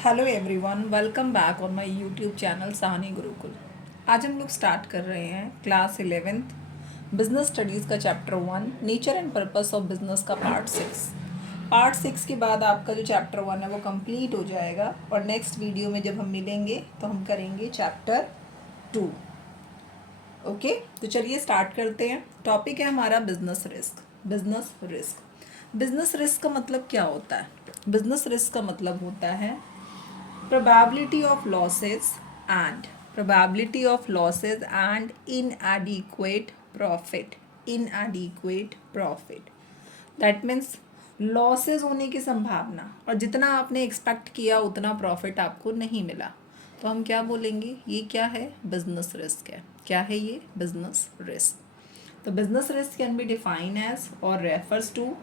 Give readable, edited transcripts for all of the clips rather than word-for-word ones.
Hello everyone, welcome back on my YouTube channel Sahani Gurukul. आज हम लोग स्टार्ट कर रहे हैं क्लास 11th बिजनेस स्टडीज़ का chapter 1 nature and purpose of business का पार्ट 6 के बाद आपका जो चैप्टर 1 है वो कंप्लीट हो जाएगा और नेक्स्ट वीडियो में जब हम मिलेंगे तो हम करेंगे चैप्टर 2। ओके, तो चलिए स्टार्ट करते हैं। टॉपिक है हमारा बिजनेस रिस्क। बिजनेस रिस्क का मतलब क्या होता है? बिजनेस रिस्क का मतलब होता है probability of losses and inadequate profit that means losses होने की संभावना और जितना आपने एक्सपेक्ट किया उतना प्रॉफिट आपको नहीं मिला, तो हम क्या बोलेंगे? ये क्या है? बिजनेस रिस्क है। क्या है ये? Business risk. तो business risk can be define as or refers to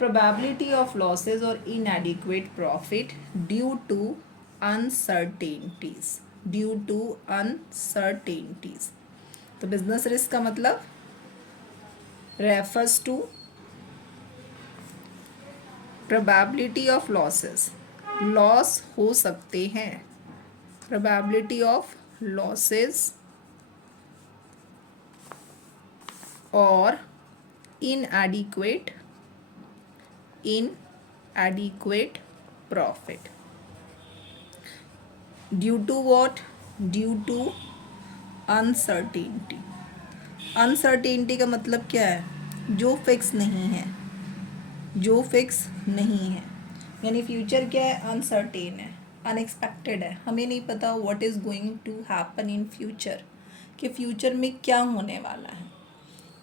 probability of losses or inadequate profit due to uncertainties। तो बिजनेस रिस्क का मतलब refers to probability of losses, loss हो सकते हैं, probability of losses और inadequate profit due to what? Due to uncertainty. Uncertainty का मतलब क्या है? जो फिक्स नहीं है, यानी फ्यूचर क्या है? अनसर्टेन है, अनएक्सपेक्टेड है। हमें नहीं पता what is going to happen in future, कि फ्यूचर में क्या होने वाला है।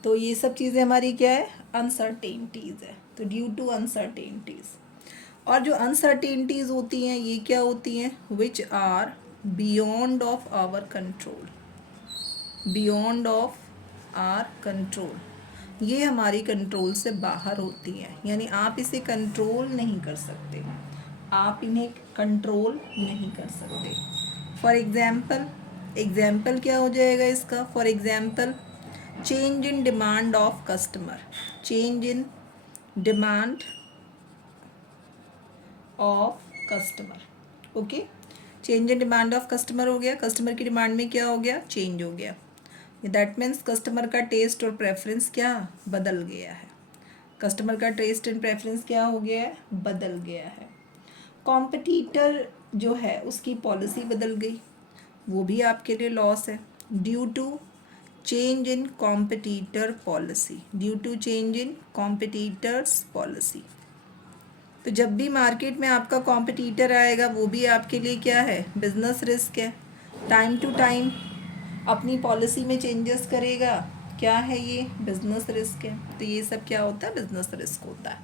तो ये सब चीज़ें हमारी क्या है? अनसर्टेनिटीज़ है। तो ड्यू टू अनसर्टेनिटीज़, और जो अनसर्टेनिटीज़ होती हैं ये क्या होती हैं? Which are beyond of our control, ये हमारी कंट्रोल से बाहर होती हैं, यानी आप इसे कंट्रोल नहीं कर सकते, आप इन्हें कंट्रोल नहीं कर सकते। फॉर एग्जाम्पल क्या हो जाएगा इसका? For example change in demand of customer, okay. Change in demand of customer हो गया, कस्टमर की डिमांड में क्या हो गया? चेंज हो गया। दैट मीन्स कस्टमर का टेस्ट और प्रेफरेंस क्या बदल गया है? कस्टमर का टेस्ट एंड प्रेफरेंस क्या हो गया है? बदल गया है। कॉम्पिटिटर जो है उसकी पॉलिसी बदल गई, वो भी आपके लिए लॉस है। Due to change in competitors policy. तो जब भी मार्केट में आपका कॉम्पिटिटर आएगा वो भी आपके लिए क्या है? बिजनेस रिस्क है। टाइम टू टाइम अपनी पॉलिसी में चेंजेस करेगा, क्या है ये? बिजनेस रिस्क है। तो ये सब क्या होता है? बिजनेस रिस्क होता है।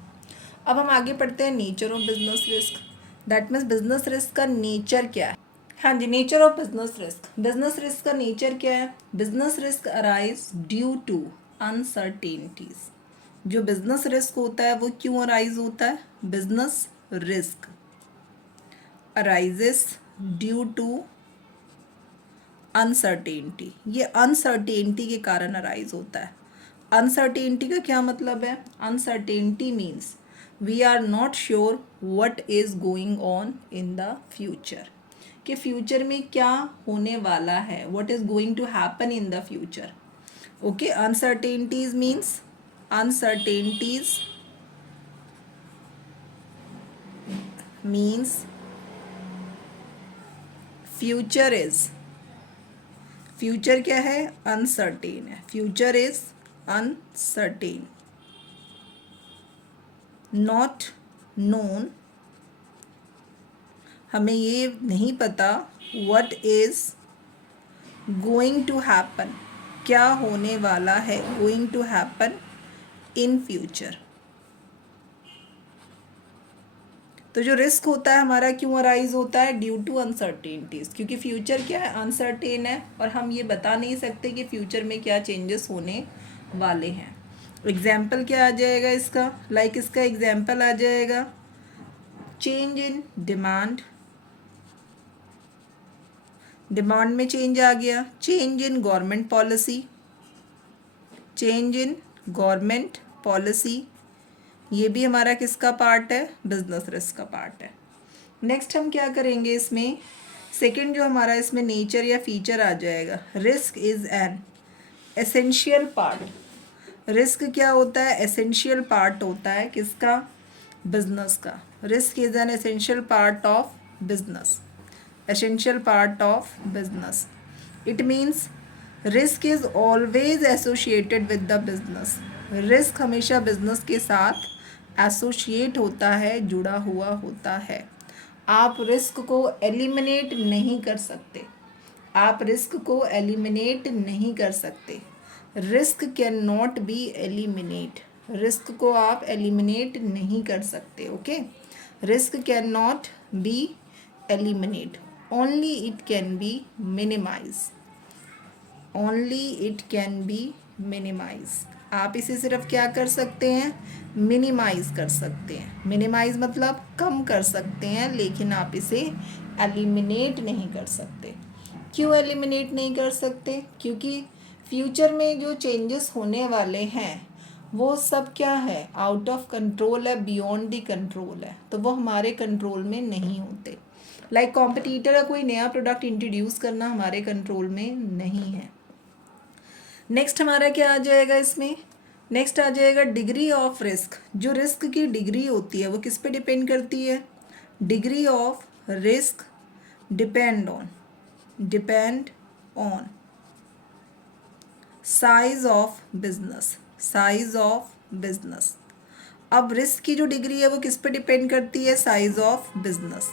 अब हम आगे पढ़ते हैं nature of business risk. That means business risk का नेचर क्या है? हाँ जी, nature of business risk. Business risk का नेचर क्या है? Business risk arise due to uncertainties. जो बिजनेस रिस्क होता है वो क्यों अराइज होता है? Business risk arises due to uncertainty. ये अनसर्टेनिटी के कारण अराइज होता है। अनसर्टेनिटी का क्या मतलब है? Uncertainty means we are not sure what is going on in the future, कि फ्यूचर में क्या होने वाला है, what is going to happen in the future. Okay, uncertainties means future क्या है? अनसर्टेन है। Future is uncertain, not known, हमें ये नहीं पता what is going to happen, क्या होने वाला है, going to happen in future. तो जो रिस्क होता है हमारा क्यों अराइज होता है? ड्यू टू अनसर्टेनिटीज, क्योंकि फ्यूचर क्या है? अनसर्टेन है और हम ये बता नहीं सकते कि फ्यूचर में क्या चेंजेस होने वाले हैं। एग्जाम्पल क्या आ जाएगा इसका? इसका एग्जाम्पल आ जाएगा चेंज इन डिमांड में चेंज आ गया। चेंज इन गवर्नमेंट पॉलिसी, ये भी हमारा किसका पार्ट है? बिजनेस रिस्क का पार्ट है। नेक्स्ट हम क्या करेंगे इसमें, सेकंड जो हमारा इसमें नेचर या फीचर आ जाएगा, risk is an essential part. Risk क्या होता है, एसेंशियल पार्ट होता है किसका, बिजनेस का। Risk is an essential part of business, essential part of business. It means risk is always associated with the business. Risk हमेशा business के साथ एसोसिएट होता है, जुड़ा हुआ होता है। आप रिस्क को एलिमिनेट नहीं कर सकते, आप रिस्क को एलिमिनेट नहीं कर सकते। Risk can not be eliminate, risk को आप एलिमिनेट नहीं कर सकते। Okay, risk can not be eliminate, only it can be minimise, only it can be minimise. आप इसे सिर्फ क्या कर सकते हैं, मिनिमाइज कर सकते हैं। मिनिमाइज मतलब कम कर सकते हैं, लेकिन आप इसे एलिमिनेट नहीं कर सकते। क्यों एलिमिनेट नहीं कर सकते, क्योंकि फ्यूचर में जो चेंजेस होने वाले हैं वो सब क्या है, आउट ऑफ कंट्रोल है, बियॉन्ड दी कंट्रोल है, तो वो हमारे कंट्रोल में नहीं होते। लाइक कॉम्पिटिटर का कोई नया प्रोडक्ट इंट्रोड्यूस करना हमारे कंट्रोल में नहीं है। नेक्स्ट हमारा क्या आ जाएगा इसमें, नेक्स्ट आ जाएगा डिग्री ऑफ रिस्क। जो रिस्क की डिग्री होती है वो किस पे डिपेंड करती है, degree of risk depend on size of business, size of business. अब रिस्क की जो डिग्री है वो किस पे डिपेंड करती है, साइज ऑफ बिजनेस।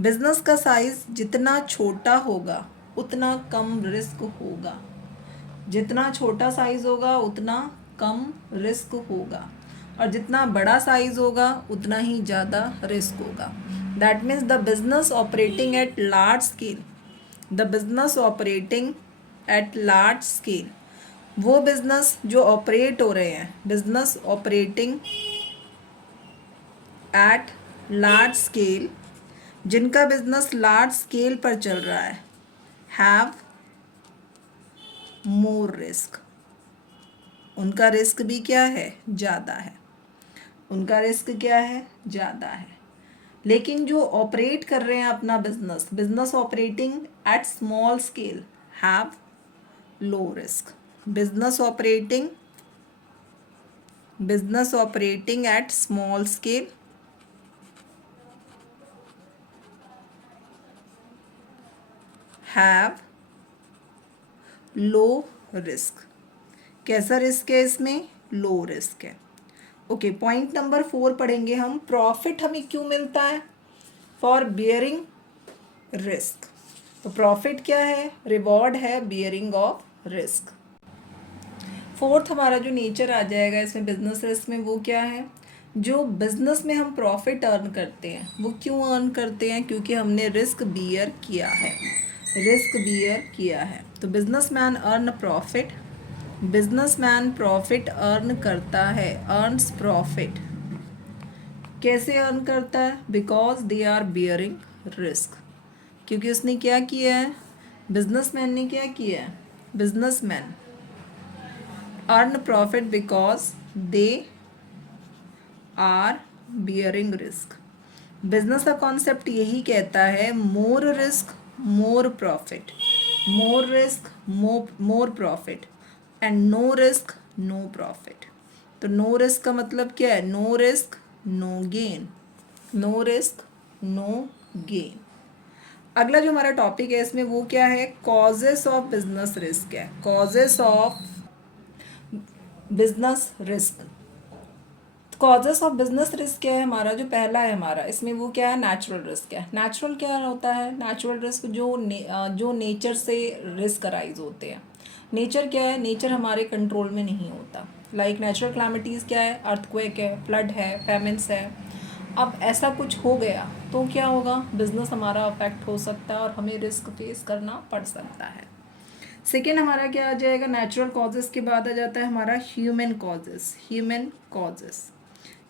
बिजनेस का साइज जितना छोटा होगा उतना कम रिस्क होगा, जितना छोटा साइज होगा उतना कम रिस्क होगा, और जितना बड़ा साइज होगा उतना ही ज़्यादा रिस्क होगा। That means the business operating at large scale, the business operating at large scale, वो बिजनेस जो ऑपरेट हो रहे हैं, business operating at large scale, जिनका बिजनेस लार्ज स्केल पर चल रहा है, हैव मोर रिस्क, उनका रिस्क भी क्या है, ज़्यादा है, उनका रिस्क क्या है, ज़्यादा है। लेकिन जो ऑपरेट कर रहे हैं अपना business, business operating eight small scale, have low risk. Business operating eight small scale have low risk. कैसा रिस्क है इसमें, लो रिस्क है। ओके, पॉइंट नंबर 4 पढ़ेंगे हम, प्रॉफिट हमें क्यों मिलता है, फॉर बियरिंग रिस्क। तो प्रॉफिट क्या है, रिवॉर्ड है बियरिंग ऑफ रिस्क। फोर्थ हमारा जो नेचर आ जाएगा इसमें बिजनेस रिस्क में, वो क्या है, जो बिजनेस में हम प्रॉफिट अर्न करते हैं वो क्यों अर्न करते हैं, क्योंकि हमने रिस्क बियर किया है, रिस्क बियर किया है। तो businessman earn profit, businessman profit earn करता है, अर्न्स प्रॉफिट। कैसे अर्न करता है, because they are bearing risk, क्योंकि उसने क्या किया है, बिजनेसमैन ने क्या किया है, businessman earn profit because they are bearing risk. Business का कॉन्सेप्ट यही कहता है, more risk more profit, more risk more profit, and no risk no profit. तो नो रिस्क का मतलब क्या है, no risk no gain, no risk no gain. अगला जो हमारा टॉपिक है इसमें वो क्या है, कॉजेस ऑफ बिजनेस रिस्क है, causes of business risk. Causes of business risk क्या है हमारा, जो पहला है हमारा इसमें वो क्या है, नेचुरल रिस्क है। नेचुरल क्या होता है, नेचुरल रिस्क जो नेचर से रिस्क अराइज होते हैं। नेचर क्या है, नेचर हमारे कंट्रोल में नहीं होता। लाइक नेचुरल क्लैमिटीज़ क्या है, अर्थक्वेक है, फ्लड है, फैमिन्स है। अब ऐसा कुछ हो गया तो क्या होगा, बिजनेस हमारा अफेक्ट हो सकता है और हमें रिस्क फेस करना पड़ सकता है। सेकेंड हमारा क्या आ जाएगा, नेचुरल कॉजेस के बाद आ जाता है हमारा human causes, human causes.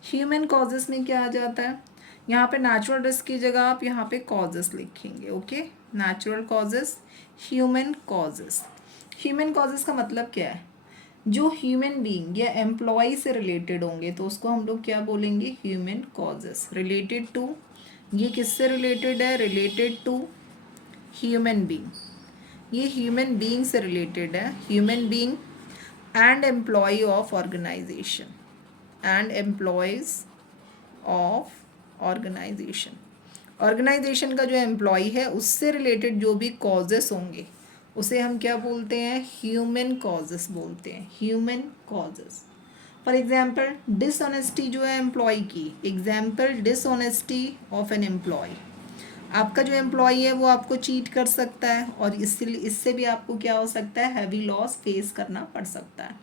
Human causes में क्या आ जाता है, यहाँ पे नेचुरल रिस्क की जगह आप यहाँ पे कॉजेस लिखेंगे। Okay, natural causes, human causes. Human causes का मतलब क्या है, जो ह्यूमन बीइंग या एम्प्लॉय से रिलेटेड होंगे तो उसको हम लोग क्या बोलेंगे, ह्यूमन कॉजेस, रिलेटेड टू ये किससे रिलेटेड है? रिलेटेड टू ह्यूमन बीइंग, ये ह्यूमन बीइंग से रिलेटेड है, human being and employ of organisation, and employees of organisation. Organisation का जो एम्प्लॉय है उससे रिलेटेड जो भी कॉजेस होंगे उसे हम क्या बोलते हैं? ह्यूमन कॉजेस बोलते हैं, human causes. For example dishonesty जो है एम्प्लॉय की, example dishonesty of an employ. आपका जो एम्प्लॉय है वो आपको चीट कर सकता है और इससे भी आपको क्या हो सकता है? हैवी लॉस फेस करना पड़ सकता है।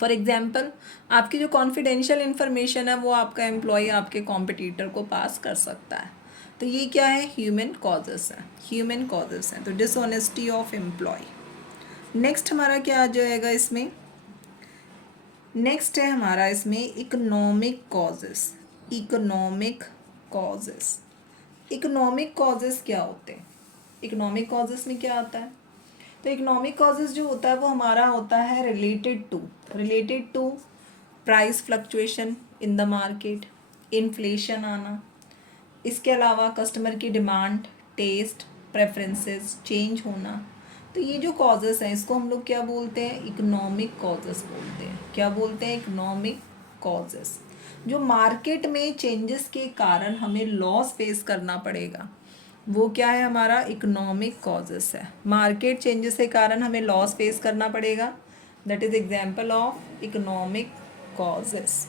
फॉर एग्जाम्पल आपकी जो कॉन्फिडेंशियल इन्फॉर्मेशन है वो आपका एम्प्लॉय आपके कॉम्पिटिटर को पास कर सकता है। तो ये क्या है? ह्यूमन कॉजेस है, ह्यूमन कॉजेस हैं। तो डिसऑनेस्टी ऑफ एम्प्लॉय। नेक्स्ट हमारा क्या आ जाएगा इसमें? नेक्स्ट है हमारा इसमें economic causes, economic causes. Economic causes क्या होते हैं? इकोनॉमिक कॉजेस में क्या आता है? तो इकोनॉमिक कॉजेस जो होता है वो हमारा होता है related to price fluctuation in the market, inflation आना, इसके अलावा कस्टमर की डिमांड, टेस्ट, प्रेफरेंसेस चेंज होना। तो ये जो कॉजेस हैं इसको हम लोग क्या बोलते हैं? इकोनॉमिक कॉजेस बोलते हैं। क्या बोलते हैं? Economic causes. जो मार्केट में चेंजेस के कारण हमें लॉस फेस करना पड़ेगा वो क्या है? हमारा इकोनॉमिक कॉजेस है। मार्केट चेंजेस के कारण हमें लॉस फेस करना पड़ेगा, that is example of economic causes.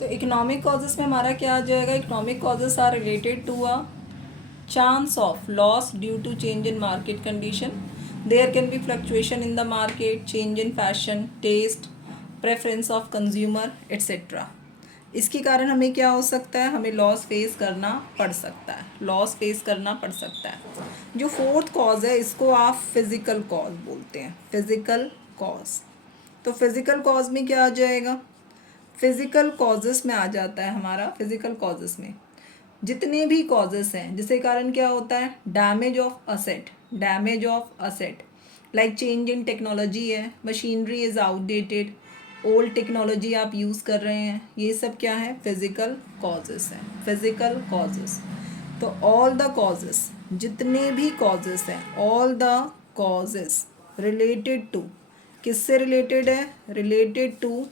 तो इकोनॉमिक कॉजेस में हमारा क्या आ जाएगा? Economic causes are related to a chance of loss due to change in market condition, there can be fluctuation in the market, change in fashion, taste, preference of consumer etcetera. इसके कारण हमें क्या हो सकता है? हमें लॉस फेस करना पड़ सकता है, लॉस फेस करना पड़ सकता है। जो फोर्थ कॉज है इसको आप फिजिकल कॉज बोलते हैं, फिजिकल कॉज। तो फिजिकल कॉज में क्या आ जाएगा? फिजिकल कॉजेस में आ जाता है हमारा, फिजिकल कॉजेस में जितने भी कॉजेस हैं जिसके कारण क्या होता है? Damage of asset, damage of asset, like change in technology है, machinery is outdated, old technology आप यूज़ कर रहे हैं, ये सब क्या है? फिजिकल कॉजेस हैं, फिजिकल कॉजेस। तो ऑल द कॉजेस, जितने भी कॉजेस हैं, all the causes related to, किससे रिलेटेड है? Related to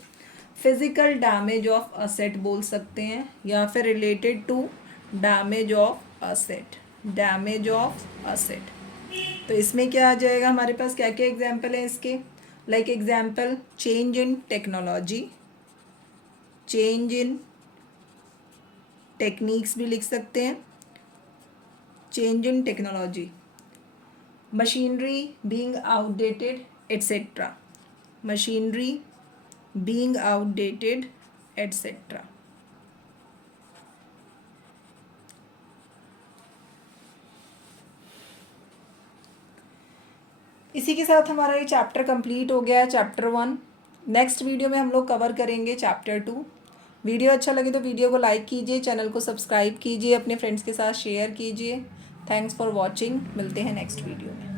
physical damage of asset बोल सकते हैं, या फिर related to damage of asset, damage of asset. तो इसमें क्या आ जाएगा? हमारे पास क्या क्या एग्जाम्पल है इसके? Like example change in technology, change in techniques भी लिख सकते हैं, change in technology, machinery being outdated etcetera, machinery being outdated etcetera. इसी के साथ हमारा ये चैप्टर कंप्लीट हो गया है, चैप्टर 1। नेक्स्ट वीडियो में हम लोग कवर करेंगे चैप्टर 2। वीडियो अच्छा लगे तो वीडियो को लाइक कीजिए, चैनल को सब्सक्राइब कीजिए, अपने फ्रेंड्स के साथ शेयर कीजिए। थैंक्स फॉर वॉचिंग, मिलते हैं नेक्स्ट वीडियो में।